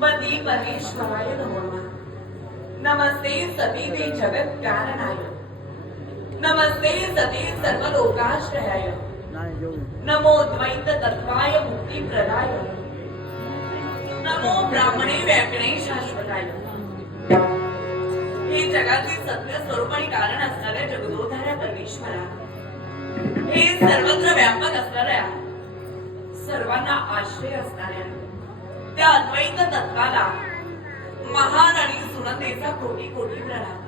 पती परमेश्वराय नमः। नमस्ते सती ते जगत कारणाय। नमस्ते सती सर्वलोकाश्रयाय। नमो द्वैत तत्वाय मुक्ती प्रदाय। नमो ब्राह्मणे व्यापिणे शाश्वताय। हे जगाचे सत्य स्वरूप आणि कारण असणाऱ्या जगदोधाऱ्या परमेश्वरा, हे सर्वत्र व्यापक असणाऱ्या, सर्वांना आश्रय असणाऱ्या त्या अद्वैत तत्वाला महान आणि सुनतेचा कोटी कोटी प्रणाम।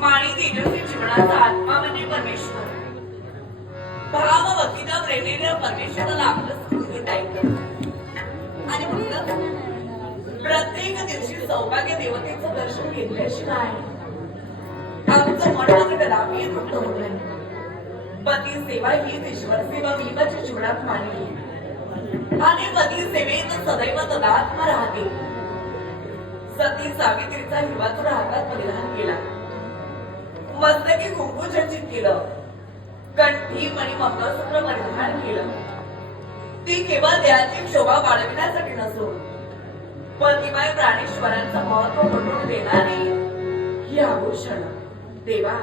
माणी तेजस्वी जीवनाचा आत्मा म्हणजे परमेश्वर। भाव भक्तीच्या प्रेमेने परमेश्वराला आपलं घेत ऐकलं आणि म्हणलं प्रत्येक दिवशी सौभाग्य देवतेचं दर्शन घेतल्याशिवाय आमचं मन कदापि तृप्त होत नाही। पती सेवा हीच ईश्वर सेवा मी माझ्या जीवनात मानली आणि पती सेवेत सदैव तदात्मा राहते। सती सावित्रीचा हिरवा तुरा हातात परिधान केला, मस्तकी कुंकू चर्चित केलं, कंठी मणी मंगळसूत्र परिधान केलं। ती केवळ देहाची शोभा वाढविण्यासाठी नसून पतिमय प्राणेश्वरांचं महत्व पटवून देणारी ही आभूषण। देवा,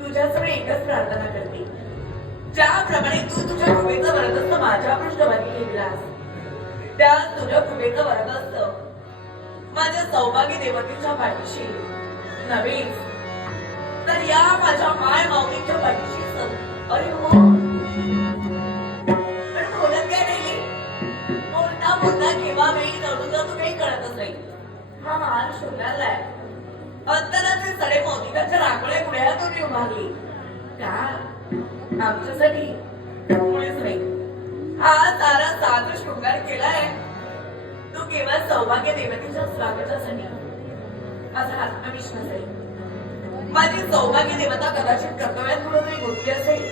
तुझ्याजवळ एकच प्रार्थना करते, ज्याप्रमाणे तू तुझ्या कृपेचं वरदस्त माझ्या पृष्ठभागी घेतलास, त्या तुझ्या कृपेचं वरदस्त माझ्या सौभाग्य देवतेच्या पाठीशी नव्हेच तर या माझ्या माय माऊलीच्या पाठीशी अरे हो पण बोलत काय नाही, बोलता बोलता केव्हा वेळी नडून जातो काही कळतच नाही। हा मान शोधलाय अंतराचे सडे मोतिकाच्या रांगोळ्या पुढ्यातून उभारली का आमच्यासाठी मुळीच नाही। हा सारा साधा शृंगार केलाय तू केवळ सौभाग्य देवतेच्या स्वागतासाठी। माझा आत्मविश्वास आहे माझी सौभाग्य देवता कदाचित कर्तव्यात कुठेतरी गुंतली असेल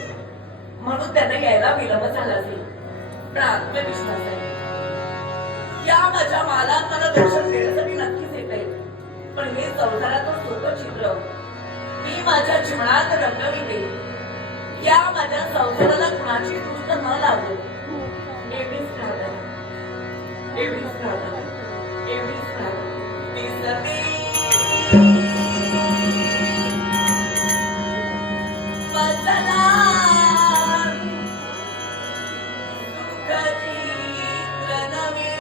म्हणून त्यांना यायला विलंब झाला असेल, पण आत्मविश्वास आहे या माझ्या मालात मला दर्शन देण्यासाठी नक्कीच येत आहे। पण हे संसारातून सोपं चित्र मी माझ्या जीवनात रंगविते, या माझ्या संसाराला कुणाची दुष्ट न लागू एवढीच प्रार्थना, एवढीच प्रार्थना, एवढीच प्रार्थना। ती सती